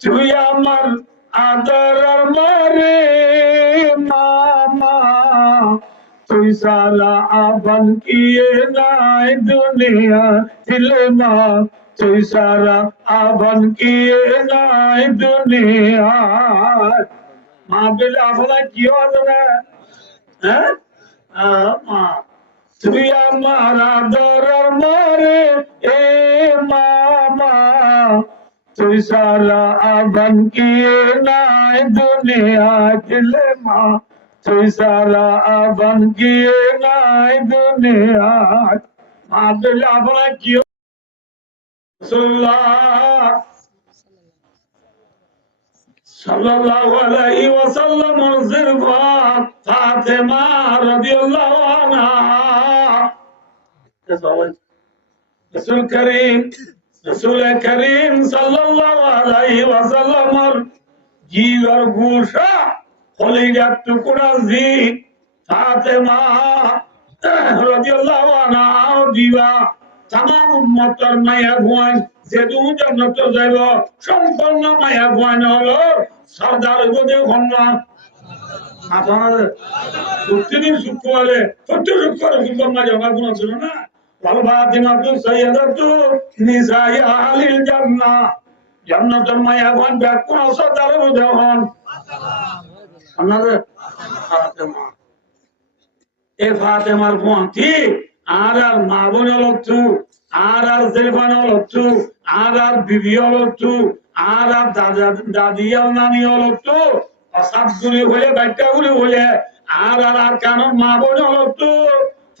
তুই আমার আদর মারে মামা তুই সারা আবন কিয়ে নাই দুনিয়া দিলে মা তুই সারা আবন কিয়ে নাই দুনিয়া মা বলে আপনার কি হবে না হ্যাঁ মা তুই আমার আদর মারে এ মামা তুই সারা আবন কিয়ে নাই দুনিয়া দিলে মা তুই সারা আবন কিয়ে নাই দুনিয়া মা বলে আপনার কি সাল্লাল্লাহু আলাইহি ওয়াসাল্লাম জিরফাত ফাতেমা রাদিয়াল্লাহু আনহা রাসূল করিম সাল্লাল্লাহু আলাইহি ওয়াসাল্লামের জিগর গোশা কলিজার টুকরা জি ফাতেমা রাদিয়াল্লাহু আনহা দিবা তামাম উম্মতের মায়া গুয়ান যেদু জান্নাত যাইব সম্পূর্ণ মায়া গুয়ান হলো সরদার গদে খন্না আপনাদের প্রতিদিন শুক্রবারে প্রত্যেক শুক্রবারে সুন্দর জমা গুণ ছিল না ফাতিমাতু সাইয়্যিদাতু নিসাই আহলিল জান্নাহ জান্নাতের মায়া গুয়ান ব্যাকুল সরদার গদে হন আপনাদের ফাতেমা এই ফাতেমার পন্থী আর মা বোন হলতু আর জেলবান হলতু আর বিবি হলতু আর দাদি নানি হলতু অসাবগুলি হলে বাচ্চাগুলি হলে আর কারণ মা বোন হলতু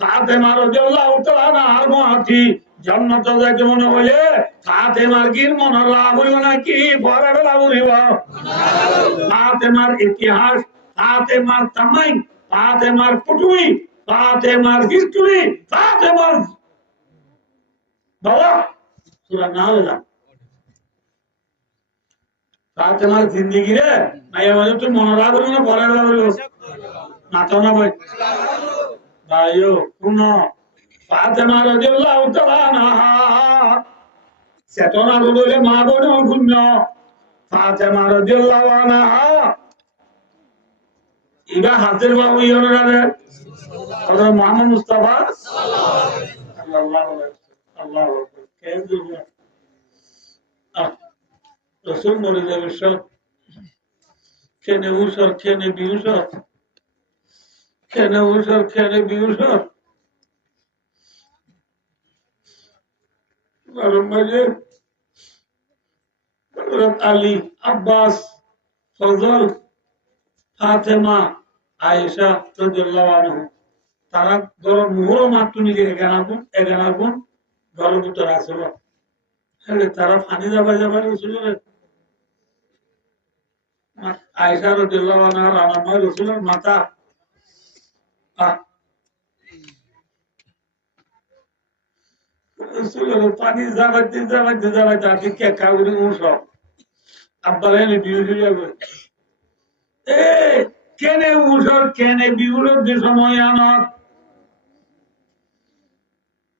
ফাতেমা রাদিয়াল্লাহু তাআলা আর মহাতি জান্নাত যাইতে মনে হইলে ফাতেমার গির মনে লাভ হইব নাকি পরে বেলা বলিব ফাতেমার ইতিহাস ফাতেমার তামাই ফাতেমার পুটুই ফাতেমার হিস্টরি ফাতেমার বাবা সুরা না হইলাম ফাতেমার জিন্দেগি রে মাইয়া মানে তুই মনে রাখবো না পরে বলবো না তো না ভাই ভাইও শুনো ফাতেমা রাদিয়াল্লাহু তাআলা আনহা চেতনা বলে মা বোন শূন্য ফাতেমা রাদিয়াল্লাহু আনহা ইবা হাজির বাবু ইয়নারে হযরত মুহাম্মদ মুস্তাফা সাল্লাল্লাহু আলাইহি আল্লাহু আকবার কেন দিবো রাসূল মরিদে বিশ্বর কেনে উসর কেনে বিউসর কেনে উসর কেনে বিউসর মাঝে হযরত আলী আব্বাস ফজল ফাতেমা আয়েশা রাদিয়াল্লাহু আনহা তারা গরম মুহূর্ত মাত্র নিজে এগানাগুন ঘরের ভিতরে আসলো হলে তারা ফানি যাবা রসুলের আয়েশা রাদিয়াল্লাহু আনহা আমার রসুলের মাতা রসুলের পানি যাবাইতে আপনি কে কাউরি উঠো আব্বার এনে বিয়ে যাবে কেনে উঠর কেনে বিউর যে সময় আনত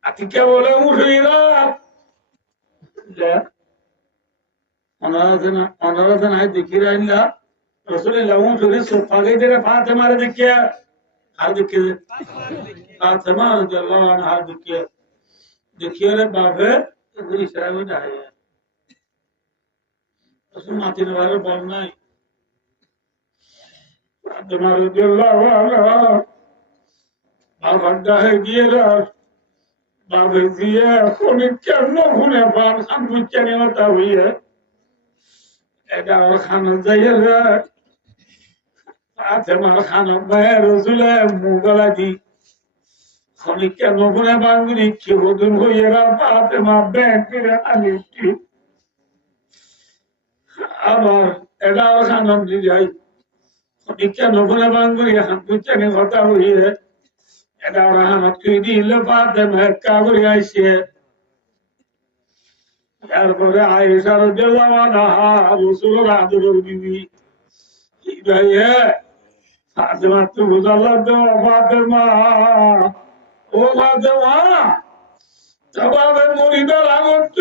আপনি কে বলে উঠইরা অনারা নাই দেখি রাইলা রসুলিল্লাহ উঠরে সোফাগে দেরে ফাতেমারে দেখিয়া আর দেখিয়ে ফাতেমা রাদিয়াল্লাহু আনহা দেখিয়ে রে বাপে এগুলি ইশারা করে দাঁড়ায় রসুল মাতির বাইরে বল নাই ফাতেমা রাদিয়াল্লাহু আনহা বাবার দাহে গিয়ে বাবে দিয়ে কোন কেন ঘুরে পান খান বুঝানি হতা হইয়ে এটা ওর খানা যাইয়ে রে ফাতেমার খানা ভাই রসুলে মুগলা দি খনিক কেন ঘুরে বাঙ্গুরি কি বদুন হইয়ে রা ফাতেমা ব্যাংক করে আনিটি আবার এটা ওর খানা দিয়ে যাই খনিক কেন ঘুরে বাঙ্গুরি খান বুঝানি হতা হইয়ে এটা ওরা হানত করে দিলে ফাতেমা কাগরি আইসে তারপরে আয়েশা রাদিয়াল্লাহু আনহা রাসূলের আদরের বিবি ইবাইয়ে ফাতেমা তো বুঝালা দো ফাতেমা ও ফাতেমা তবে মরিবার আগত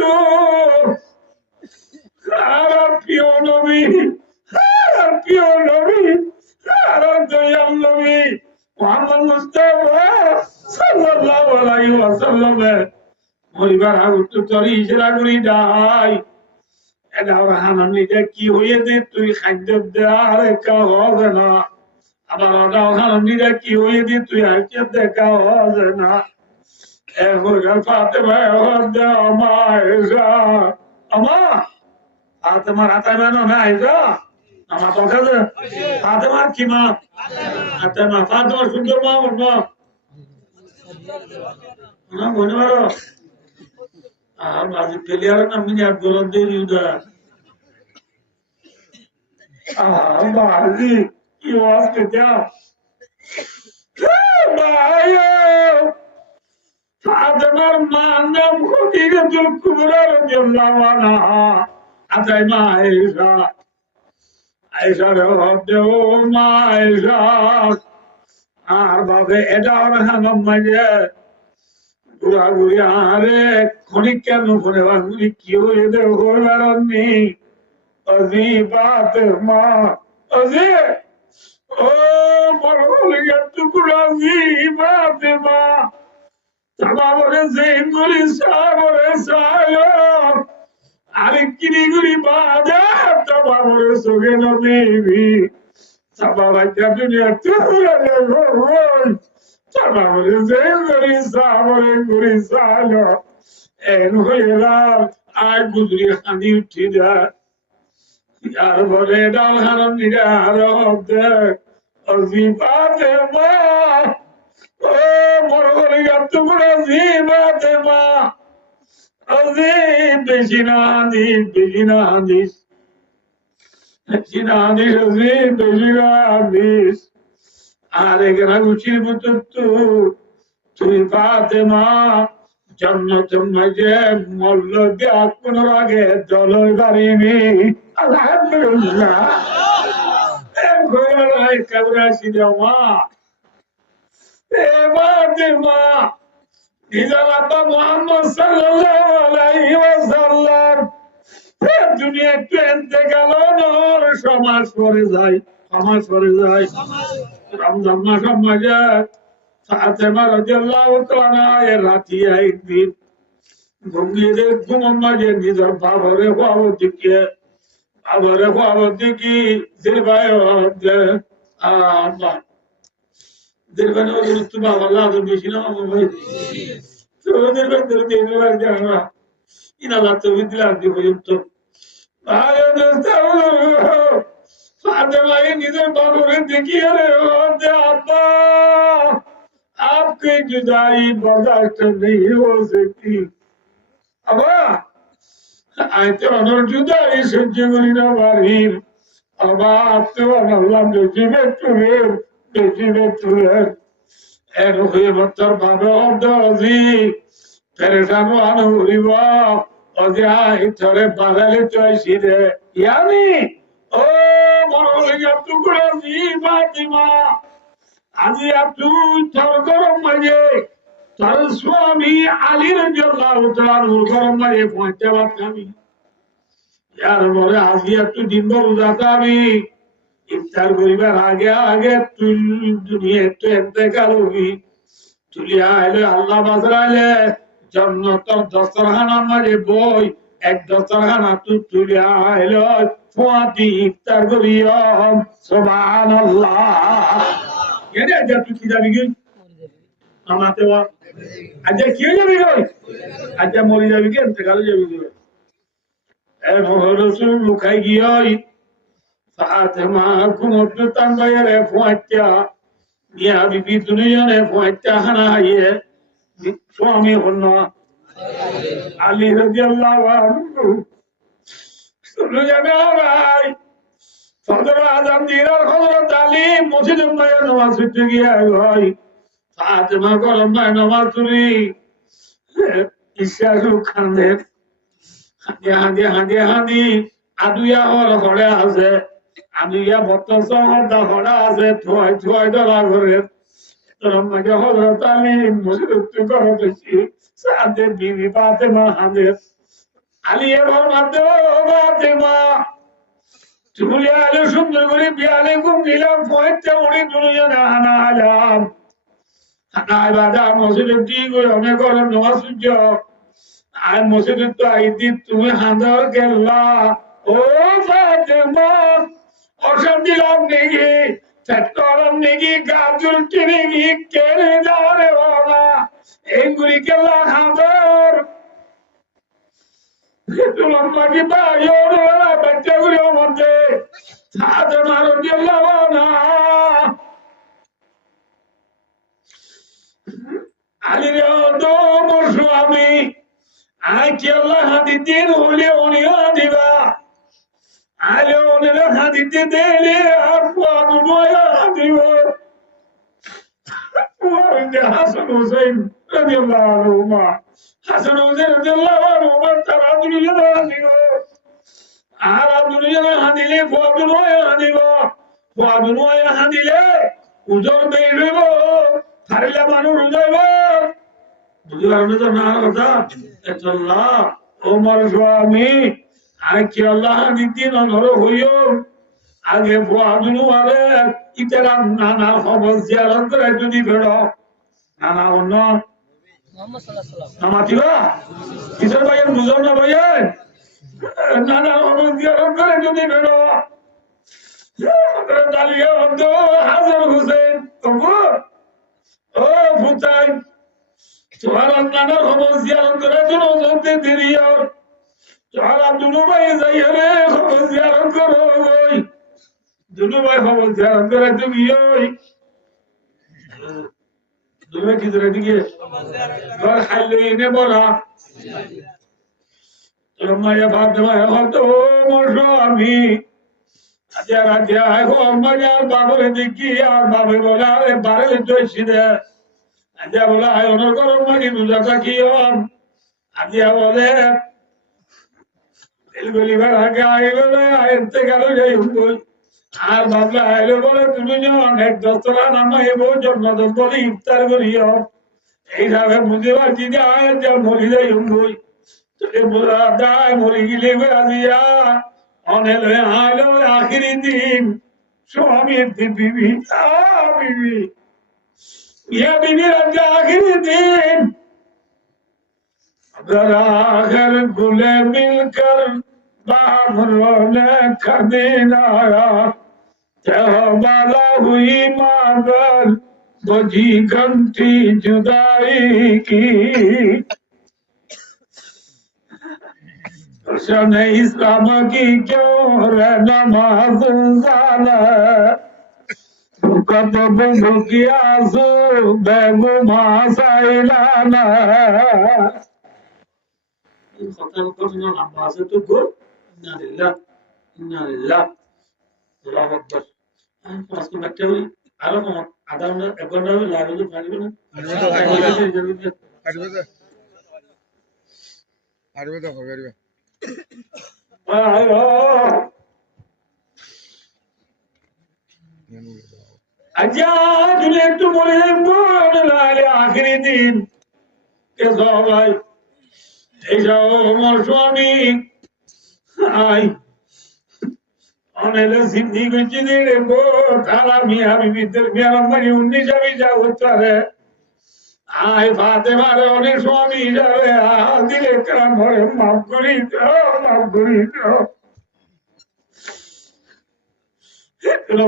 আর পিওনো নবী আর প্রিয় নবী আর দয়াল নবী মুহাম্মদ মুস্তাফা সাল্লাল্লাহু আলাইহি ওয়াসাল্লাম মরিবার আগে তো তোর ইশারা করি যাই এটা হানান নিজে কি হয়েছে তুই খাদ্য দেওয়ার কা হবে না আবার ওটা হানান নিজে কি হয়েছে তুই আজকে দেখা হবে না এখন ফাতেমা দে আমার ফাতেমার হাতে বেনো না আইসা আমার কথা যে ফাতেমার কি মা ফাতেমা ফাতেমার সুন্দর মা বলব না মনে পারো বাজি প্লেয়ার না মিনি আর গোল দিয়ে দিউদা বাজি কি ওয়াজ করতে ভাইও ফাতেমার মা নাম খদিজাতুল কুবরা রাদিয়াল্লাহু আনহা আতাই মা আয়েশা আয়েশা রে দেও মা আয়েশা আর বাবে এটা হানাম মাঝে ঘুরাঘুরি আরে খনিক কেন করে বাঙুলি কি হয়ে দে হইবারনি অজি ফাতেমা অজি ও বড় হলে টুকুরা জি ফাতেমা তাবারে জেন গুলি সাবরে সায়ো আরে কিনি গুলি বাজা তাবারে সোগে নবী তাবারে দুনিয়া তুরা রোল তাবারে জেন গুলি সাবরে গুলি সায়ো এন হইলা আই গুজরি খানি উঠি যা আর বলে ডাল হারাম নিরা রবে অজি ফাতেমা ও বড় বলে তোমরা জি ফাতেমা অজি বেশি না দিস বেশি না দিস বেশি না দিস অজি বেশি না দিস আর এখানে উচির মতো তুই ফাতেমা জন্নত মাঝে মল্ল দেয়া কোন আগে জলই পারিনি আলহামদুলিল্লাহ কাবরাসি দেওয়া ফাতেমা নিজের আব্বা মুহাম্মদ সাল্লাল্লাহু আলাইহি ওয়াসাল্লাম দুনিয়া ট্রেন থেকে নর সমাজ করে যায় রমজান মাস মাঝে ফাতেমা রাদিয়াল্লাহু তাআলা এর রাতি একদিন ঘুমিয়ে ঘুম মাঝে নিজের বাবারে খাওয়াবো দেখি দিলবায় দিলবানে তো বাবা লাভ বেশি না ভাই তো দিলবান দিলবার জানা ইনালা তো দিলাম দি পর্যন্ত ভালো দোস্ত ফাতেমা নিজের বাবারে দেখি আরে আব্বা आपकी जुदाई बर्दाश्त नहीं हो सकती अब आते अनर जुदाई सह्य करी ना पारिम अब आपते अल्लाह बेची बेटुरे एन हुए मत्तर बाबा अब्दुल परेशान आन हुरिबा अजा इथरे बागाले चोइसिरे यानी ओ मरले टुकड़ा जी फातिमा আজি তুই তোর গরম মাঝে তোর স্বামী আলী রাদিয়াল্লাহু তাআলা গরম মাঝে পৌঁছে বাদ খাবি यार বলে আজকে একটু দিন রোজা খাবি ইফতার করিবার আগে তুই দুনিয়া একটু ইন্তেকাল হবি তুই আইলে আল্লাহ বাজরাইলে জান্নাতের দস্তরখানার মাঝে বই এক দস্তরখানা তুই আইলে ফুয়াতি ইফতার করিও সুবহানাল্লাহ কেন আজ তুই কি যাবি কি আমাতে আজ কি যাবি গই আজ মরি যাবি কি ইন্তেকাল যাবি কি এ রাসূল লুকাই গিয়ে ফাতেমা ঘুমত তান বাইরে ফুয়াইতা ইয়া বিবি দুনিয়ানে ফুয়াইতা হানা হাইয়ে স্বামী হন আলী রাদিয়াল্লাহু আনহু শুনে যাবে ভাই ফজর আযান দিরার হযরত আলী মসজিদে মায়ের নামাজ পড়তে গিয়ে ভাই ফাতেমা গরম ভাই নামাজ পড়ি ইশা খানে হাঁদি আদুয়া হরে আছে আদুয়া বত্তর দা হরা আছে থুয়াই ধরা ঘরে রম্মাকে হযরত আলী মসজিদে করতেছি সাথে বিবি ফাতেমা হাঁদে আলী এর মাধ্যমে ফাতেমা চুলে আলো সুন্দর করে বিয়ালে ঘুম দিলাম পয়েন্টটা উড়ে দুজনে হানা আলাম হানায় বাজা মসজিদের দিক করে অনেক গরম নামাজ সূর্য আর মসজিদের তো আইদিন তুমি হাঁদার গেল্লা ও ফাতেমা অশান্তি লাভ নেকি চট্টরম নেকি গাজর টেনে গিয়ে কেড়ে যাওয়া রে বাবা এইগুলি কেল্লা হাঁদার লম্বাকি বাড়িও বাচ্চাগুলির মধ্যে সাথে মারো গেল্লা না আলিরে তো বসো আমি আজকে আল্লাহ হাদিতে হলে উনিও দিবা আলে উনিরা হাদিতে দিলে আর দিব হাসান হুসাইন রাদিয়াল্লাহু আনহুমা হাসান হুসাইন রাদিয়াল্লাহু আনহুমা তারা দুনিয়া দিব আর দুনিয়া হাদিলে ফুয়াদুনয়া দিব ফুয়াদুনয়া হাদিলে উজর বেরব হারিলা মানুষ উজাইব বুঝতে পারবে তো না কথা আল্লাহ ওমর স্বামী আজকে আল্লাহ দিন অনর হইও আগে ফুয়াদুনু আরে ইতারা নানা খবর জিয়ারত করে যদি ফেরো নানা অন্য নামাতিবা কিসের ভাইয়ের বুঝল না ভাইয়ের নানা খবর জিয়ারত করে যদি ফেরো দালিয়া হতো হাসান হুসেন তবু ও ফুটাই তোমার নানার খবর জিয়ারত করে তুমি বলতে দেরি আর তোমার দুনু ভাই যাই রে খবর জিয়ারত করো ওই দুনু ভাই খবর জিয়ারত করে তুমি ওই দুনু কি ধরে দিকে ঘর খাইলে এনে বলা তোর মায়া ফাতেমা হতো মোর স্বামী আজা রাজা এখন মায়ার বাবরে দেখি আর বাবে বলে আরে বারে জয়সি দে আজা বলে আয় অনর গরম মাগি রোজা থাকি আজিয়া বলে বেলবেলিবার আগে আই বলে আয়তে গেল যাই বই আর বাবলা আইলে বলে তুমি অনেক দস্তরা নামাই বউ জন্মদম বলে ইফতার করিও এইভাবে বুঝতে পারছি যে আয়ের যা মরি যাই বই তোকে বোঝা দায় মরি গেলে আজিয়া অনেক আইলো আখিরি দিন স্বামীর বিবি বিবি ইয়া বিবি রাজা আখিরি দিন आखिर गुले मिलकर बाबरों ने खदीनाया बाला हुई मागर बजी घंटी जुदाई की ने इस्लाम की क्यों रे नमाज जाना कब किया सो बेगुमा साइलाना কথা ঘটনা লম্বা আছে তো গো ইন্নালিল্লাহ আল্লাহু আকবার আমি পাঁচ মিনিট হই আরো কম আধা ঘন্টা এক ঘন্টা হই লাগবে পারবে না আরবে তো হবে আচ্ছা তুমি একটু বলে দেন আখিরি দিন কে সবাই স্বামী আই অনেক সিদ্ধি করছি রে তারা মিয়া বিবিদের মিয়া মানে 19 আমি যাবো তারে আয় ফাতে মারে অনেক স্বামী যাবে দিলে কাম ভরে মাফ করি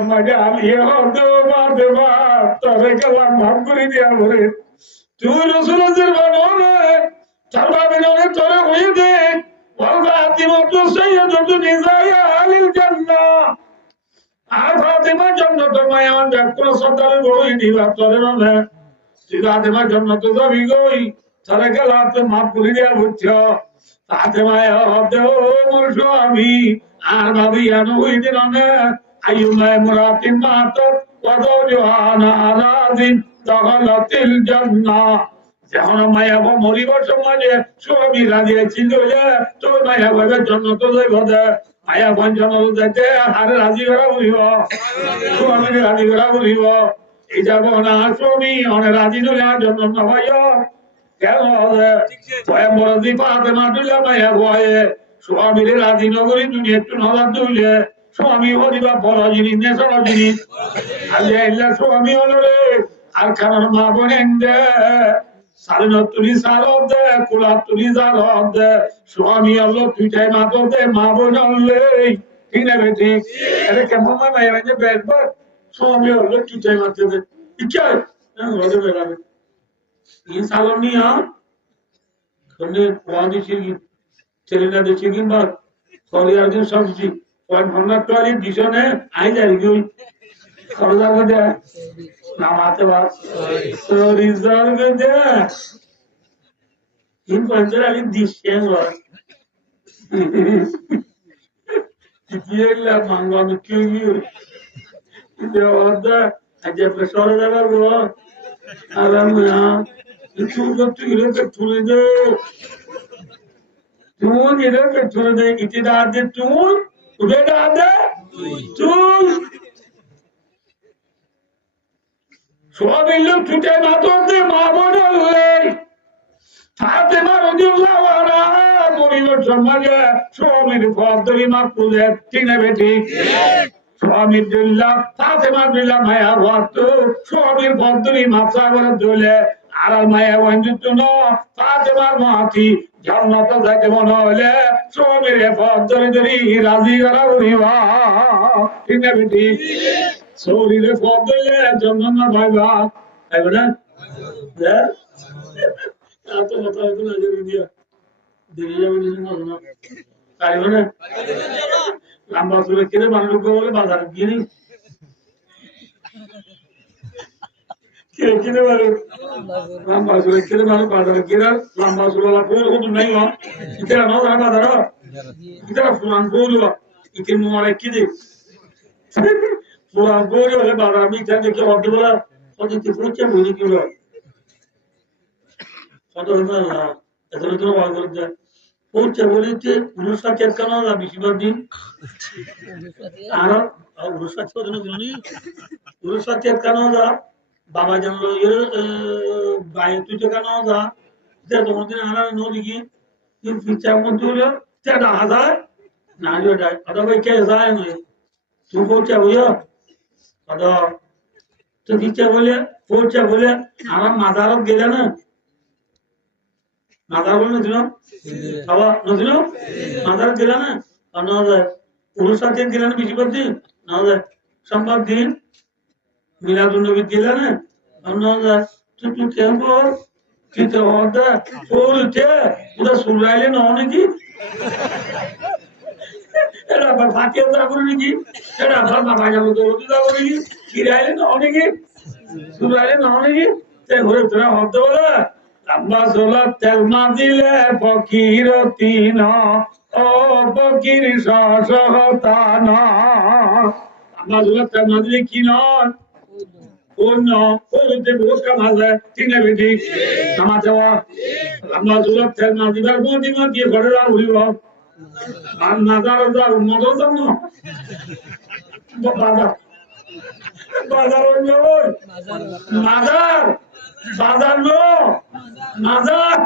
মজা আলিয়ে হতো বাদে বাদ তবে গেলাম মাফ করে দিয়া ভরে তুই রসুলের বানো চলবা বিনরে তোরে হয়ে দে ফাতিমা তো সাইয়্যিদাতুন নিসাইয়া আলিল জান্নাহ আর ফাতিমা জান্নাতের মায়ান দেখো সন্তান বই দিবা তোরে না তুই ফাতিমা জান্নাতে যাবি গই তোরে গেলা তো মাফ করে দিয়া বুঝছো ফাতিমা হতে ও মোর স্বামী আর ভাবি আনো হই দিন না আইয়ুমা মুরাতিন মাতাত ওয়া যাওজানা রাদিন দাখালাতিল জান্নাহ যখন মায়া মরিবার সমাজে স্বামী রাজিয়েছিল তোর মায়া ভাবের জন্য তো মায়া বঞ্চন যাইতে আরে রাজি করা বলিব স্বামীকে রাজি করা বলিব এই যাব না স্বামী অনেক রাজি চলে জন্য নয় কেন মরদি পাতে মাটিলে মায়া ভয়ে স্বামীরে রাজি নগরী তুমি একটু নজর তুলে স্বামী হরিবা বড় জিনিস নে ছোট জিনিস আল্লাহ স্বামী হলো রে আর খানার মা বোনেন দে সারনত তুলি সারত দে কুলাত তুলি সারত দে স্বামী হলো পিঠাই মাতো দে মা বোন হলে ঠিক না বেটি আরে কেমন মা ভাই যে বেরবার স্বামী হলো পিঠাই মাতো দে ইচ্ছা ঘরে বেরাবে এই সালন নিয়া কোনে কোয়াদি চিকি ছেলেটা দেখি কিংবা করিয়ার সবজি ওই ভাঙা টয়লেট দিশনে আই যাই গই খরদার দে নামাতে বাস তো রিজার্ভ দে ইন পঞ্চার আগে দিশে গো কিয়েলা মাংগা মিকিয়ে দে ওদা আজে পেছরে যাবার গো আরাম না কিছু তো ইরেকে তুলে দে তুই ইরেকে তুলে দে ইতিদা দে তুই উঠে দে তুই সবিল্লো ছুটে না তোতে মা বললে তাতে মারুদিল্লাহ ওয়ালা পরিবার সমাজে স্বামীর ফদরি মাকুলে তিনে বেটি স্বামীর দিল্লাহ তাতে মারুদিল্লাহ মায়া ভক্ত স্বামীর ফদরি মাপসা করে দলে আর মায়া বন্ধুত্ব ন তাতে মার মাতি জান্নাত যাকে মনে হলে স্বামীর ফদরি ধরি রাজি করা উড়িবা তিনে বেটি শরীরে ফদলে জন্য না ভাইবা ভাইবা না এত কথা হতো না দিয়া দিদি যাবে না পারিব না লম্বা চুলে কিনে মানুষ বলে বাজারে গিয়ে কিনে পারে লম্বা চুলে কিনে মানুষ বাজারে গিয়ে লম্বা চুলা ফুল কত নাই ইতারা ন বাজার ইতারা ফুলান ফুল ইতির মোয়ারে কি দে ফুলান ফুল হলে বাজার আমি ইতারা দেখে অর্ধ বলা কত কি ফুলছে বুঝি কি বল কত হতো না এত তো ওয়াজ করতে পৌঁছে বলিতে পুরুষরা কেন না বেশিরভাগ দিন আর পুরুষরা পুরুষরা কেন যা বাবা জানলো বাইরে তুই কেন যা তোমার দিন আনা নদী কি ফিচার মধ্যে হলো সেটা হাজার না যায় কথা ভাই কে যায় নয় তুই পৌঁছে বুঝো কথা তো ফিচার বলে পৌঁছে বলে আমার মাদারত গেলে না মাদার বলে নদী খাওয়া নদী মাদার দিলা না আর না যায় পুরুষরা দিলা না বেশিরভাগ দিন না যায় সম্ভব দিন মিলাদুন্নবী দিলা না আর না যায় তুই কেমন কিন্তু ওরতে ওটা শুনলাইলে না নাকি এটা আবার ফাঁকিয়ে যাবো নাকি এটা আবার বাবা যাবো দৌড়তে যাবো নাকি ফিরাইলে না নাকি শুনলাইলে না নাকি ঘুরে তোরা হতে বলে লম্বা চোলা তেল মা দিলে ফকির তিন ও ফকির সহতান লম্বা চোলা তেল মা দিলে কি নয় অন্য ওরতে বহুত কাম আছে ঠিক না বেটি নামা যাওয়া লম্বা চোলা তেল মা দিবার প্রতিমা দিয়ে ঘরে যা উড়িব আর নাজার যার মদত জন্য বাজার বাজার মাজার বাজার নো মাজার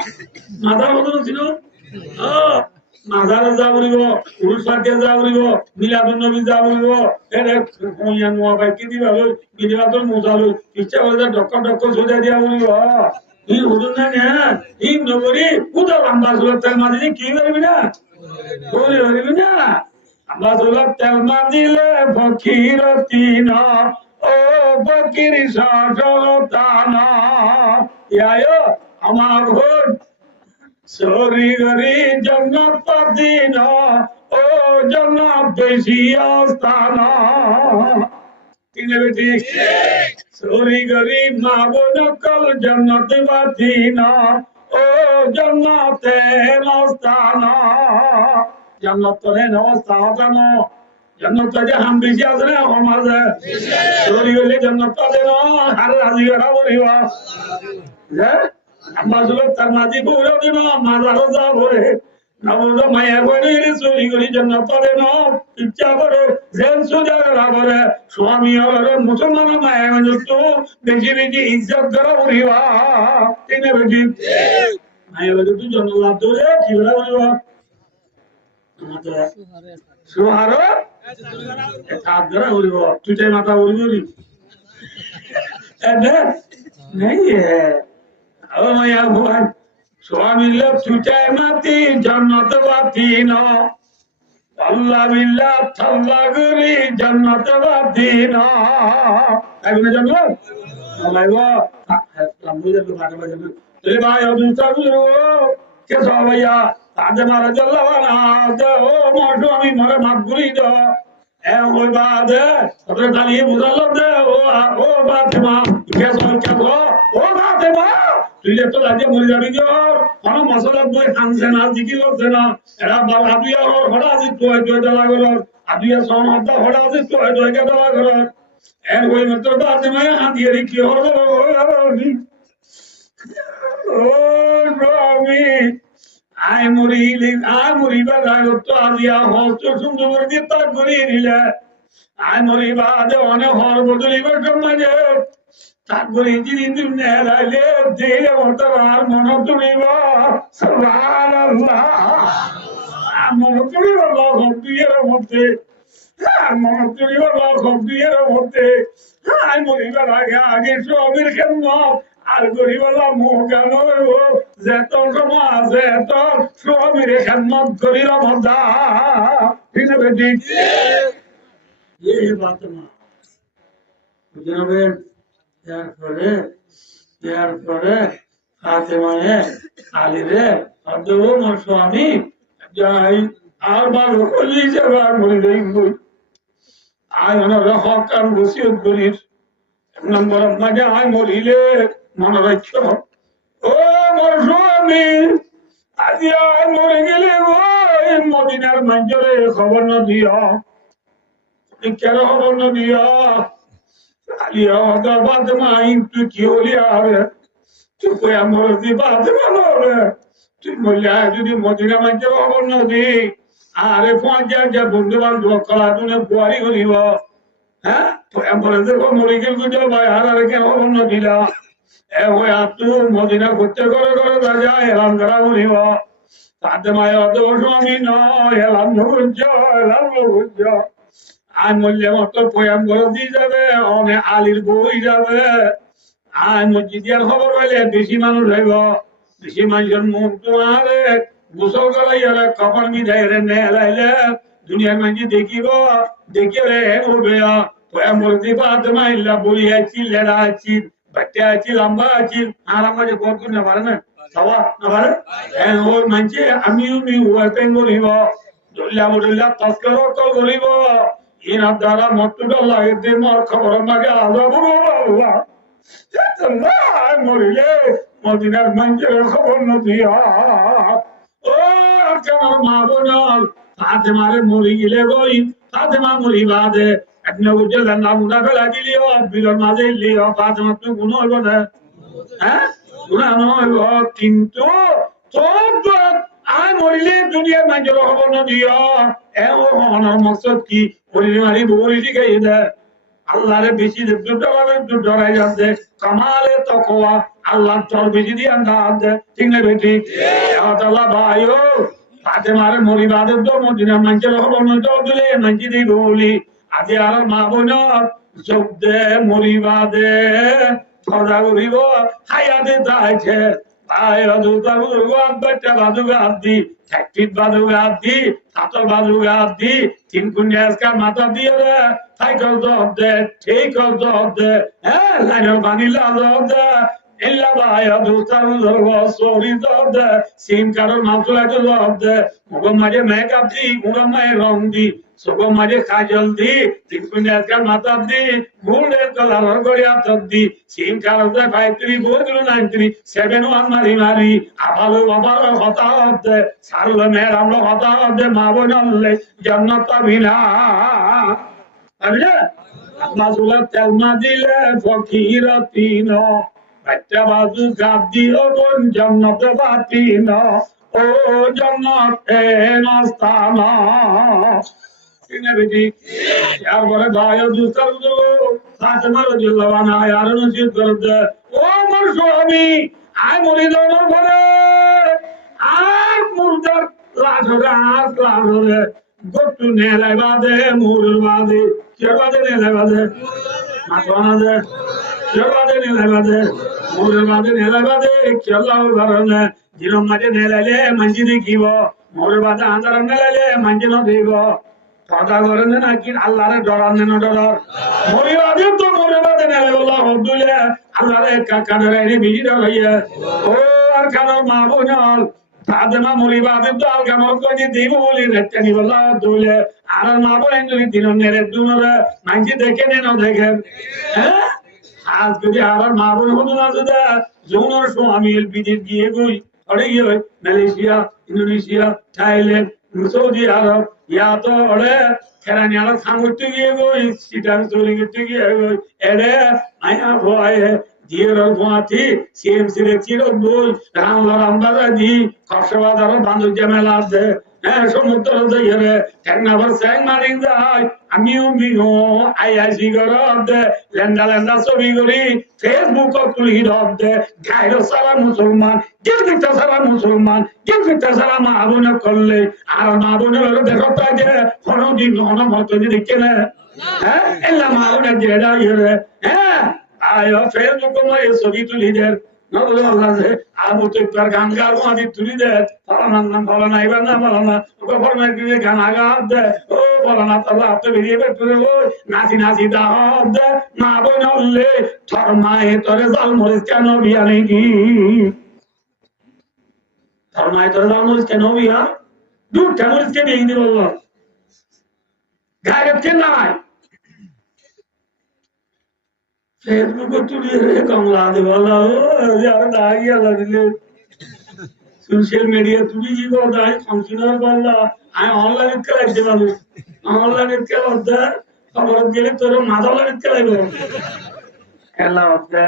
মাজার মতো ছিল মাজারে যা বলিব পুরুষাকে যা বলিব মিলাদুন্নবী যা বলিব এর কইয়া নোয়া ভাই কি দিবা লই বিদিবা তো মোজালো ইচ্ছা হলে ডক্কর ডক্কর সোজা দিয়া বলিব ই হুজুর না না ই নগরী উদা লম্বা চুলের তেল মাদিলে কি করবি না করবি না লম্বা চুলের তেল মাদিলে ফকির তিন ও ফকির সহতানা ইয়ায়ো আমার ভোট সরি গরি জন্নত দিন ও জন্নত বেশি আস্তানা ঠিক না বেটি সরি গরি মা বোন কল জন্নত বাদিন ও জন্নতে আস্তানা জন্নত রে আস্তানা জন্নত যে হাম বেশি আছে না আমার সরি গলি জন্নত দেন আর রাজি করা বলিবা হ্যাঁ আমাদের তার নাজি পুরো দিন মাজারও যা ভরে নবজ মায়া বনে চুরি করি জান্নাত পাবে না ইচ্ছা করে জেল সুজা করা করে স্বামী হলে মুসলমান মায়া যুক্ত বেশি বেশি ইজ্জত করা উড়িবা তিনে বেশি মায়া যুক্ত জন্ম লাভ ধরে কি বলা বলিবা সুহার হাত ধরা উড়িব তুই মাথা উড়ি नहीं है ओ माया भगवान स्वामी लोग छुटे माती जन्नत बाती न अल्लाह बिल्लाह थल्ला गुरी जन्नत बाती न आई बोले जन्नत भाई वो हम मुझे तो बात बजे तेरे भाई और दूसरा गुरु के सो भैया आज हमारा जल्लावाना दे ओ स्वामी मरे माफ गुरी दो ए वो बात है अपने ताली बुझा लो दे ओ बात मां क्या ओ बात है তুই তো রাজ্যে মরে যাবি কি ওর কোন মশলা বই খানছে না জিকি করছে না এরা আদুয়া ওর হড়া আছে তো দেওয়া করো আদুয়া সন হদ্দা হড়া আছে তো দেওয়া করো এর ওই মত বাদ মে হাতিয়ে কি হলো ও রবি আই মরি বা তো আজিয়া হস্ত সুন্দর করে দিয়ে তা করে নিলে আই মরি বাদে অনেক হর বদলিবার সমাজে তারপরে যিনি নেড়াইলে জেলে মতার মন তুলিব সুবহানাল্লাহ মন তুলিব দুইয়ের মধ্যে মন তুলিব দুইয়ের মধ্যে আই মরিবার আগে আগে সবের খেদমত আর গরিবালা মুখ কেন যেত সময় আছে এত সবের খেদমত করিল মজা ঠিক আছে ঠিক এই বাত না বুঝলেন এরপরে ফাতেমায়ে আলীরে আদৌ মোর স্বামী যাই আর ভালো করলি যে বার মরে দেখবই আয় ওনার হক কাম বসিয়ত করিস এক নম্বর আপনাকে আয় মরিলে মনে রাখ ও মোর স্বামী আজি আয় মরে গেলে ওই মদিনার মঞ্জরে খবর ন দিও কেন খবর ন দিও আলিয়া ওদা বাদমা ইন্তু কি হলি আরে তুই কই আমর দি বাদমা নরে তুই মরিয়া যদি মদিনা মঞ্জরে খবর ন দি আরে পঞ্জা যা বন্ধু বান্ধব কলা তুনে বুয়ারি করিব হ্যাঁ তো আমর দেখো মরি গেল তো ভাই আর কেন খবর ন দিলা এ ওই আতু মদিনা করতে করে করে যায় এলাম করা করিব ফাতেমায়ে ওদা স্বামী নয় এলাম নগুঞ্জ আই মূল্যে মতো পয়াম করে দিয়ে যাবে অনেক আলীর বই যাবে আই মসজিদের খবর পাইলে বেশি মানুষ হইব বেশি মানুষের মুখ তোমারে গোসল করাই কখন মিঠাই রে নেলাইলে দুনিয়ার মানুষ দেখিব দেখিলে উঠবে পয়াম করে দিয়ে পাতে মাইলা বলি আছি লেড়া আছি বাচ্চা আছি লম্বা আছি আর আমার যে কত না পারে না সবা না পারে ওই মানুষে আমিও ওয়েপেন করিব দলিয়া মরিলা তস্কর করিব ইনার দ্বারা মতুটা লাগে দিমার খবর মাগে আলাদা মরিলে মদিনার মঞ্চের খবর নদিয়া ও কেন মা বোনাল ফাতেমারে মরি গেলে বই ফাতেমা মরি বাদে একটা উজ্জ্বল নামুনা ফেলা দিলিও বিলর মাঝে লিও ফাতেমা তুই গুণ হইব না হ্যাঁ গুণা নইব কিন্তু তোর আই মরিলে দুনিয়ার মঞ্চের খবর নদিয়া এমন মকসদ কি মারি বলি শিখাই দেয় আল্লাহরে বেশি ডরাই যাচ্ছে কামালে তকওয়া আল্লাহ চল বেশি দিয়ে আন্দাজ দেয় ঠিক না বেটি ভাই ও ফাতেমারে মরি বাদের তো মদিনা মানুষের খবর নয় দিলে মানুষ দিই বলি আজ আর মা বোন চোখ দে মরি বাদে সদা করিব হায়াতে যাইছে ভাই বাচ্চা বাজু গাছ দি ফ্যাক্টরির বাজু গাছ দি সাতর বাজু গাছ দি তিন কুন্ডিয়া মাথা দিয়ে রে সাইকেল জব দে ঠিক জব দে হ্যাঁ লাইনের বানিলা জব দে এল্লা ভাই দুস্তার সরি জব দে সিম কারোর মাংসলাইতে জব দে মুগম মাঝে মেকআপ দি মুগম মাঝে রং দি সগম মাঝে কাজল দি তিন কুন্ডিয়া মাথা দি ঘুরে কলার গড়িয়া তব দি সিম কারোর 53 মারি মারি আবালো বাবারও কথা হবে সারলে মেয়ের আমরা কথা হবে মা বোন আনলে জান্নাত পাবি না বুঝলে মাসুলা তেল না দিলে ফকিরতি ন বাচ্চা বাজু গাব দিও বোন জান্নাত পাবি না ও জান্নাতে নাস্তানা কিনে বেটি এরপরে ভাই দুস্তার ফাতেমা রাদিয়াল্লাহু আনহা আর নসিহত করতে ও মোর স্বামী আয় মরি যাওয়ার পরে আর মুর্দার লাশ হবে গট্টু নেলাই বাদে মুরুর বাদে কে বাদে নেলাই বাদে মাথা বাদে কে বাদে নেলাই বাদে মুরুর বাদে নেলাই বাদে কেলা উদাহরণে জিরো মাঝে নেলাইলে মাঞ্জি দেখিব মুরুর বাদে আন্ধার নেলাইলে মাঞ্জি নদীব কথা করেন নাকি আল্লাহরে ডরান না ডরার মরিবাদে তো মরিবাদে নেলে বলা হদুলে আল্লাহরে কাকারে রে বিজিরা হইয়া ও আর কানো মা বোনাল ফাতেমা মরিবাদে তো আলগামর কই দিব বলি রেটানি বলা হদুলে আর মা বোন যদি দিন নেরে দুনরে মাইজি দেখে নেন দেখেন হ্যাঁ আজ যদি আর মা বোন হতো না যদি জোনর স্বামী বিদেশ গিয়ে গই অড়ে গিয়ে মালয়েশিয়া ইন্দোনেশিয়া থাইল্যান্ড সৌদি আরব ইয়া তো অড়ে খেরানি আলা সামুদ্রিক গিয়ে গই সিটান চলে গিয়ে গিয়ে গই এরে আয়া ভয় জিয়ের ভয়াতি সিএমসি রে চিরক বই রামলা রামবাজা দি কক্সবাজার বান্ধব জামেলা আছে হ্যাঁ সমুদ্র যাইরে টেকনাফার স্যাং মারি যায় আমিও বিগো আইআইসি গরব লেন্দা লেন্দা ছবি করি ফেসবুক তুলি রব দে গাইরো সারা মুসলমান গিলগিটা সারা মুসলমান গিলগিটা সারা মা বোন করলে আর মা বোনের দেখো তাকে হনদিন হনমত দেখে না হ্যাঁ এলা মা বোনের যেটা ইয়ে হ্যাঁ আয় ফেসবুক মে ছবি তুলি দে নবলে আল্লাহ যে আবু তো তার গান গাও আদি তুলি দে ফলানা নাম ফলানা এবার না ফলানা ওকে ফরমাই দিয়ে গান আগা দে ও ফলানা তাআলা আপনি বেরিয়ে বেরোলে ও নাচি নাচি দা দে মা বোন হলে ফরমায়ে তোরে জাল মরিস কেন বিয়া নাকি ফরমায়ে তোরে জাল মরিস কেন বিয়া দূর মরিস কে বিয়ে দি বলল গায়ব কে নাই फेसबुक को तुड़ी रे कमला दे वाला ओ यार दाई आला दिले सोशल मीडिया तुड़ी जी को दाई फंक्शनर वाला आई ऑनलाइन करे दे वाला ऑनलाइन के होता खबर गेले तोर मादा ऑनलाइन के लागो एला होता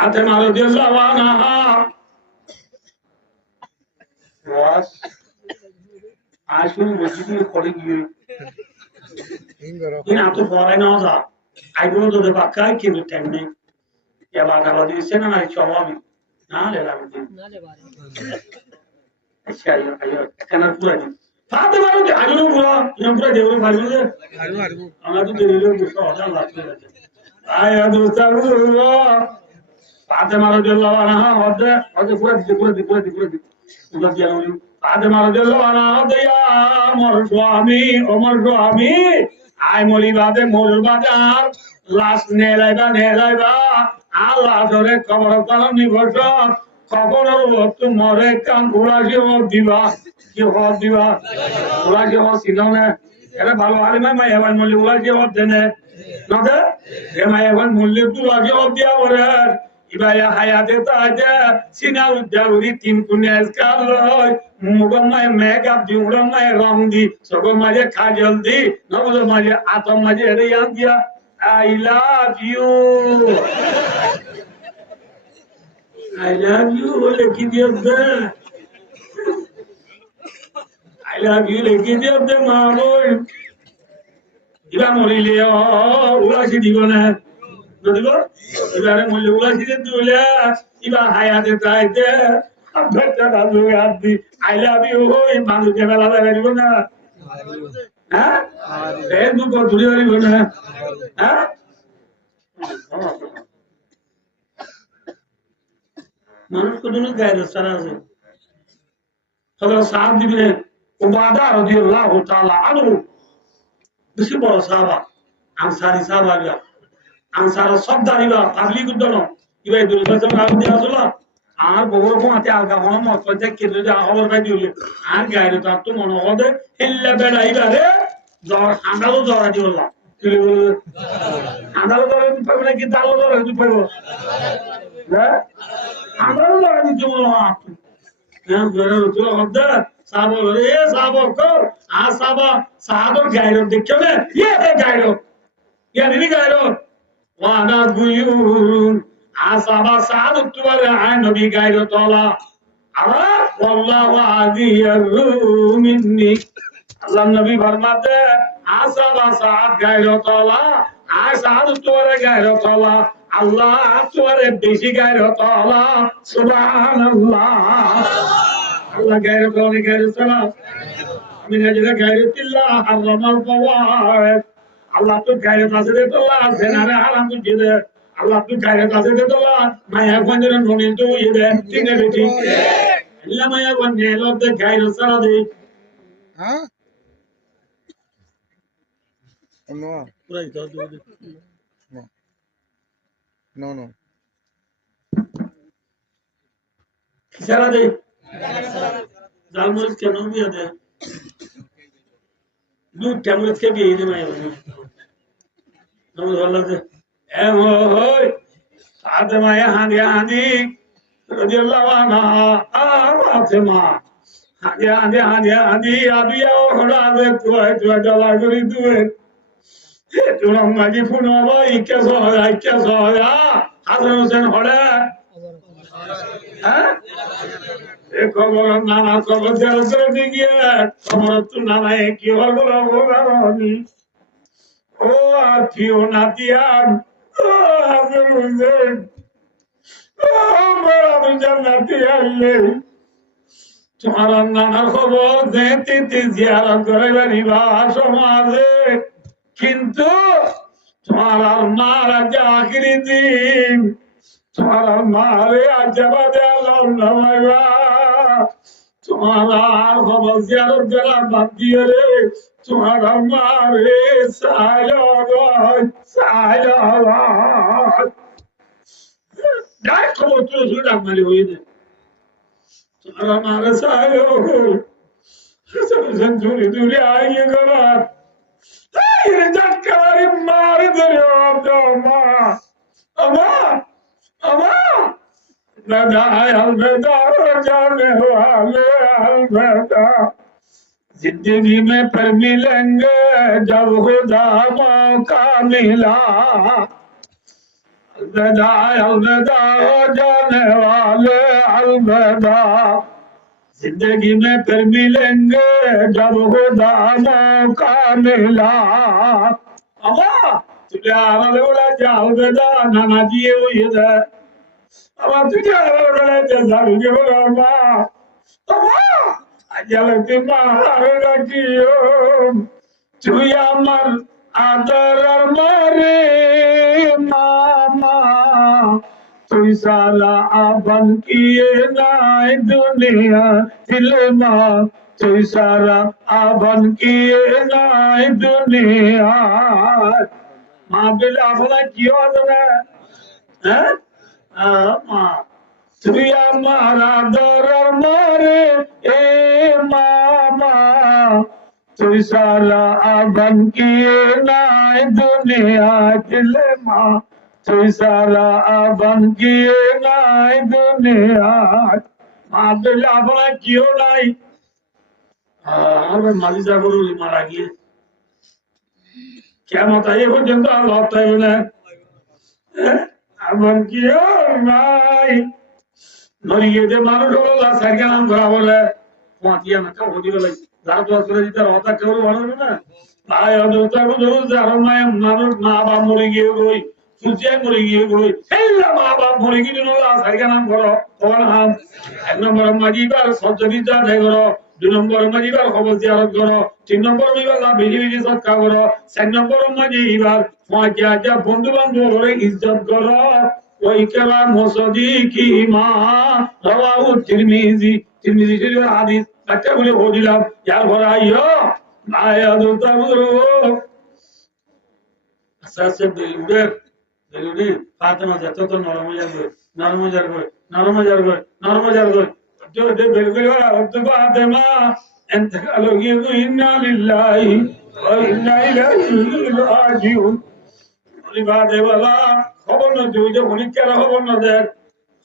आते मारो दिल लावाना बस आशुन मस्जिद में खड़ी गई ini atau foreign oza ayo do de bakai kinu tenne ya baga wadi sena na chawami na le la mti acha ayo kana pura di fate maro de ayo pura yo pura de ore bari de ana to de le do so oja la ayo do sabu fate maro de la na ha ode pura di udah dia ori fate maro de la na ode ya amar swami আই মরিবাদে মরবাদার লাশ নেলাইবা আল্লাহ ধরে কবর পালন নিবস কবর তুই মরে কান উড়াসি দিবা কি দিবা উড়াসি সিনে এটা ভালো আরে মাই এবার মূল্য উড়াসি দেনে না দে এ মাই এবার মূল্য তুই উড়াসি দিয়া বলে ইবায়া হায়াতে তাজে সিনা উদ্যাউরি তিন কুনিয়াস কালয় মুগমায় মেকআপ দি উড়মায় রং দি সগমায় কাজল দি নবমায় আতমায় রে দিয়া আই লাভ ইউ বলে কি দিও দে আই লাভ ইউ লেখি দিও দে মা বই ইবা মরিলে উড়াসি দিব না দিব এবারে মূল্য উড়াসি দিলে ইবা হায়াতে তাইতে বেটা দাদু আদি আই লাভ ইউ ওই মানুষকে বেলা বেরিব না হ্যাঁ ফেসবুক কর ধরে বেরিব না হ্যাঁ মানুষ কতগুলো গায়ের সারা আছে সদর সাহাব দিবেন উবাদা রাদিয়াল্লাহু তাআলা আনহু বেশি বড় সাহাবা আনসারী সাহাবা আনসার সব দাঁড়িবা পাবলিক উদ্দন ইবাই দুলবাজন রাদি আসলা আর বড় কোয়াতে আলগা মন মত কইতে কেটে যা খবর পাই দিলে আর গায়রে তো তো মন হদে হেল্লা বেড়াইবা রে জ্বর আন্দালো জ্বর দিওলা কি বলে আন্দালো জ্বর পাবে নাকি দালো জ্বর পাবে হ্যাঁ আন্দালো জ্বর দিতে মন হ্যাঁ বেড়া তো হদে সাবো রে সাবো কর আ সাবা সাদর গায়রে দেখছো না ইয়ে গায়রে ইয়া নিবি গায়রে ওয়ানা গুয়ুন আসবা সাদ তুরে আয় নবী গায়রে তোলা আর আল্লাহু আযীয়ারু মিন্নি আল্লাহ নবী ফরমাতে আসবা সাদ গায়রে তোলা আয় সাদ তুরে গায়রে তোলা আল্লাহ তুরে বেশি গায়রে তোলা সুবহানাল্লাহ আল্লাহ গায়রে কওনি গায়রে সালাম আমি নাজিরা গায়রে তিল্লাহ হারামাল ফাওয়ায়েদ আল্লাহ তো গায়রে কাছে দে তো আল্লাহ জেনারে হারাম করে দে আল্লাহ তো গায়রে কাছে দে তো আল্লাহ মায়া গঞ্জের ননি তো ইয়ে ঠিক না বেটি আল্লাহ মায়া গঞ্জে লতে গায়রে সারা দে হ্যাঁ no পুরাই তো no no সারা দে জালমুল কেন বিয়া দে দুধ কেমন কে বিয়ে দে মায়া নমস্কার আল্লাহ দে এ ওই ফাতেমা হাঁদি রাদিয়াল্লাহু আনহা ফাতেমা হাঁদি আবিয়া ওরা দে তুই ডলার করি তুই তুই মাঝি ফোন হবা ইকে সহয়া হাসান হোসেন হড়ে হ্যাঁ এ খবর নানা খবর জেলতে গিয়ে খবর তো নানা কি হলো বলনি ও আর কিও নাতিয়ান ও হাসান হোসেন ও বড় জান্নাতিয়ান তোমার নানার খবর যেতে জিয়ারত করে বাড়িবা সমাজে কিন্তু তোমার মার আজ আখিরি দিন তোমার মারে আজ বাদে আল্লাহ নামাইবা তোমার আর খবর জিয়ারত করা বাদ দিয়ে রে তোমার মারে যাই খবর তুলে শুনে ডাক মারি হয়ে যায় তোমার মারে দূরে দূরে আইয়ে গেলাম মারে ধরে মা अलविदा जाने वाले अलविदा जिंदगी में फिर मिलेंगे जब खुदा मौका मिला अलविदा अलविदा जाने वाले अलविदा जिंदगी में फिर मिलेंगे जब खुदा मौका मिला तुझे आने वाला अलविदा नाना जी हुई है আমার তুই আলাদা জানবি বাবা আজকে মারে রাখিও তুই আমার আদর মারে মামা তুই সারা আবন কিয়ে নাই দুনিয়া দিলে মা তুই সারা আবন কিয়ে নাই দুনিয়া মা বলে আপনার কি হবে না হ্যাঁ তুই আমার আদর মারে এ মামা তুই সারা আবন কিয়ে নাই দুনিয়া দিলে মা তুই সারা আবন কিয়ে নাই দুনিয়া মা দিলে আপনার কিও নাই আমার মাঝি যাবো মারা গিয়ে কেমন তাই পর্যন্ত আল্লাহ তাই বলে এমন কি নাই নরিয়ে যে মানুষ হলো সাইকেল নাম করা বলে পাঁচিয়া না কাউ হতে বলে যারা তো করে দিতে হতা কেউ ভালো না তাই অদতার ধরো যারা মায়ের মানুষ মা বাপ মরে গিয়ে গই সুচিয়া মরে গিয়ে গই সেইলা মা বাপ মরে গিয়ে সাইকেল নাম করো তোমার নাম 1 নম্বর মাজিবার সজ্জনিতা দেয় করো 2 নম্বর মাজিবার খবর জিয়ারত করো 3 নম্বর মাজিবার না বেশি বেশি সৎকা করো 4 নম্বর মাজিবার যা বন্ধু বান্ধব ইজ্জত করো ওই কেলা মসদি কি মা রাওয়াহু তিরমিজি শরীফের হাদিস একটা বলে বলিলাম ইয়ার ঘরে আইও আয়া দুটা বলো আসাসে বেলুডে ফাতেমা যত তো নরম যাবে जो दे बेलুডে তো ফাতেমা ইন্তেকাল হয়ে গেল ইন্না লিল্লাহি ওয়া ইন্না ইলাইহি রাজিউন বাদে বাবা খবর না তুই যে পরীক্ষার খবর না দেখ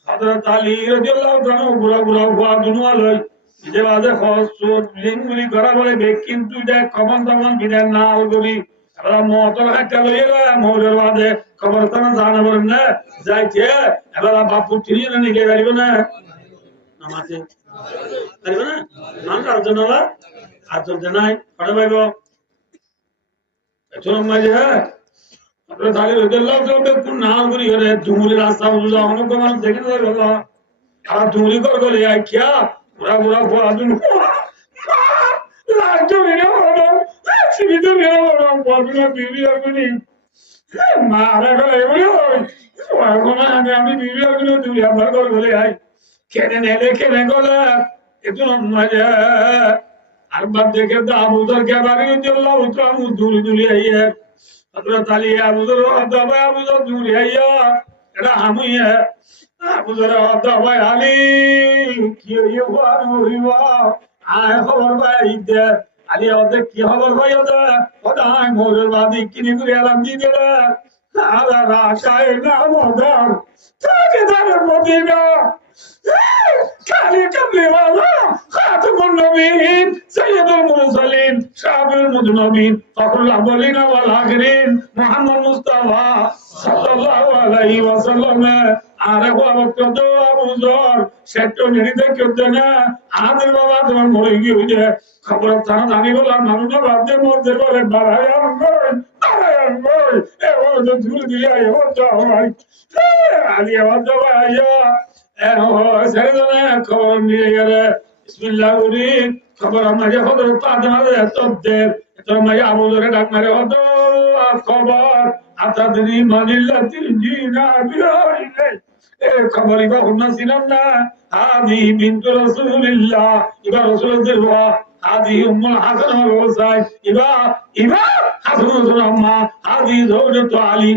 হযরত আলী রাদিয়াল্লাহু তাআলা বুড়া বুয়া দুনিয়া লই যে বাদে খসুত লিঙ্গুলি করা বলে বেক কিন্তু যে খবর তখন বিধান না হলি আমরা মোতর হাতে লইরা মোরের বাদে খবর তো না জানাবো না যাইছে এবার বাপু চিনি না নিয়ে গাড়িব না নামাজে গাড়িব না নাম আর্জন নাই পড়ে ভাইব এত মাঝে আপনি তাহলে রইদেল্লাহ তো কোন নাম করি রে জুমুরি রাস্তা বুঝা অনেক মানুষ দেখে না বলা আর জুমুরি কর গলে আইয়া বুড়া বুড়া পড়াদুন লাইটো নিয়ে বলো সিবিতে নিয়ে বলো বলবিনা বিবি আগুনি মারা গেলে এগুলি হয় এখন আমি বিবি আগুনি দুই আমার ঘর বলে আই কেনে নেলে কেনে গলে একটু মজা আর বাদ দেখে আবুদর কে বাড়ি দিল্লা উতরাম দূরে দূরে আইয়ে হযরত আলী আবুদর দাবা আবুদর দূরে আইয়া এটা আমি আবুদর দাবা আলী কি হইবা হইবা আয় খবর পাই দে আলী ওদে কি খবর পাই ওদে ওদা মোরের বাদি কিনি করে আলাম দি দে আলা রাশায় না মদার তাকে দাঁড়ে মদিনা খালি কামলি ওয়ালা খাতামুন নবীন সাইয়্যিদুল মুরসালিন শাফিউল মুযনবিন ফাখরুল আউয়ালিন ওয়াল আখিরিন মুহাম্মদ মুস্তাফা সাল্লাল্লাহু আলাইহি ওয়াসাল্লাম আরে ওয়াক্ত তো আবু যর সেটো নিরিতে করতে না আদের বাবা তোমার মরে গিয়ে খবর তারা জানি বললাম মানুষ বাদে মরতে পারে বাড়ায় আঙ্গল এ ও তো ধুল দিয়া ও তো ভাই আলী ও তো ভাই খবর নিয়ে গেলে বিসমিল্লাহ উনি খবর আমাকে হযরত ফাতেমা তদ্দের তো মায়া আবু বকর ডাক মারে হতো খবর আতাদরি মানিল্লাতি জিনা বিরাইলে এ খবর ইবা হুনা সিনাম না হাদি বিনতু রাসূলিল্লাহ ইবা রাসূলুল্লাহ হাদি উম্মুল হাসান ওয়াল হুসাইন ইবা হাসানুল আম্মা হাদি যাওজাতু আলী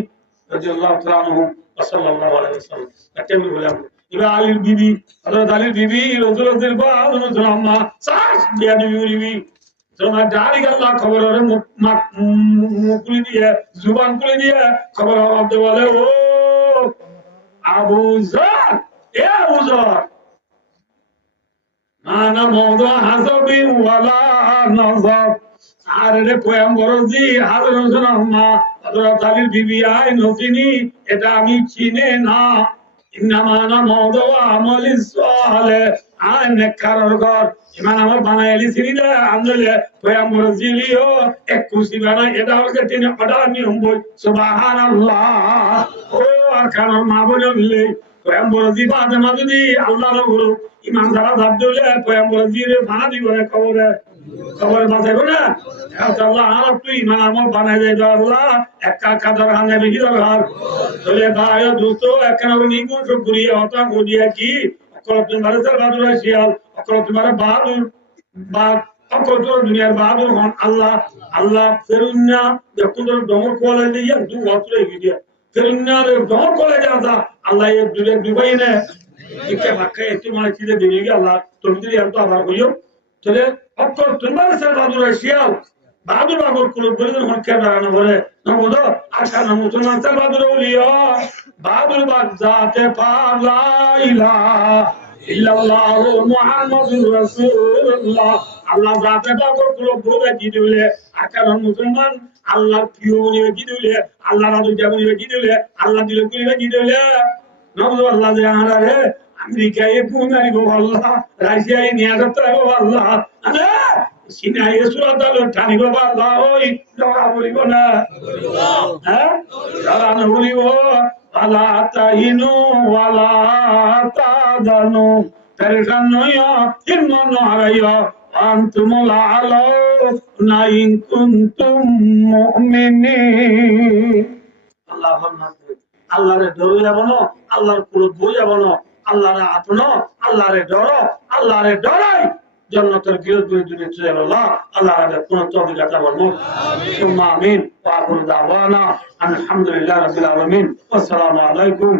রাদিয়াল্লাহু তাআলা আনহু সাল্লাল্লাহু আলাইহি ওয়াসাল্লাম তাকে বললাম ইবা আলীর বিবি হযরত আলীর বিবি রাসূলুল্লাহ হাসানুল আম্মা সাস বিয়া বিবি তোমার দাড়ি আল্লাহ খবর ওরে মুখ খুলে দিয়ে জুবান খুলে দিয়ে খবর আমাদের বলে ও আবু যর এ আবু যর মানা মওদু হাসাবিন ওয়ালা নাযাব আর রে পয়গম্বর জি হাজরত আম্মা হযরত আলীর বিবি আই নসিনি এটা আমি চিনে না ইন্নামানা মওদু আমালিস সালেহ আয় নেককারর ঘর ইমান আমার বানাইলি সিরিদা আনলে পয়গম্বর জিলিও এক খুশি বানাই এটা আমাকে তিনি অর্ডার নিয়ম বই সুবহানাল্লাহ ও আর কারণ মা বললে পয়গম্বর জি ফাতেমা যদি আল্লাহর গুরু ইমান দ্বারা দাব দিলে পয়গম্বর জিরে বানা দিব না খবরে বাঁচাইব না আল্লাহ আর তুই ইমান আমার বানাই দেয় আল্লাহ এক কাদার হাঙ্গে বেশি দরকার তাহলে ভাই দোস্ত একখানা নিগুণ সব ঘুরিয়ে হতা ঘুরিয়ে কি तुम्हारे सर बहादुर है शियाल तुम्हारा बहादुर दुनिया बहादुर हन अल्लाह अल्लाह फिर डोंगर खोले दिया दू वातरे गिया फिर डोंगर खोले जाता अल्लाह ये दुबई ने इनके मक्के तुम्हारे चीजें देंगे अल्लाह तुम तेरी हम तो आभार होइयो चले तुम्हारे सर बहादुर है शियाल बहादुर कुल बलिदान हन क्या डराना बोले नमोदो आशा न मुसलमान सर बहादुर लियो बहादुर बात जाते पार ला इलाहा ইল্লাল্লাহু মুহাম্মাদুর রাসূলুল্লাহ আল্লাহ জাতে বাগর গুলো বলে দিলে আকার মুসলমান আল্লাহ প্রিয় নিয়ে দিলে আল্লাহ রাজু যেমন নিয়ে দিলে আল্লাহ দিলে গুলি দিলে নবু আল্লাহ যে আরে আমেরিকায় কোনারি গো আল্লাহ রাশিয়ায় নিয়ে যেতে গো আল্লাহ আরে সিনাই সুরাতাল ঠানি গো আল্লাহ ওই দরা বলিব না হ্যাঁ দরা না বলিব ওয়ালা তাহিনু ওয়ালা তাদানু পেরেশান নইয়া হিম্মত হারাইয়া আনতুমুল আলাউনা ইন কুনতুম মুমিনিন আল্লাহর নামে আল্লাহরে ডরে যাব না আল্লাহর কুরত বই যাব না আল্লাহরে আপনো আল্লাহরে ডরো আল্লাহরে ডরাই জান্নাতের গিরদ দুনিয়া চলে আল্লাহ আল্লাহরে কোন তৌফিক আতা করুন আমিন আমিন ওয়া আখিরু দাওয়ানা আলহামদুলিল্লাহি রাব্বিল আলামিন আসসালামু আলাইকুম।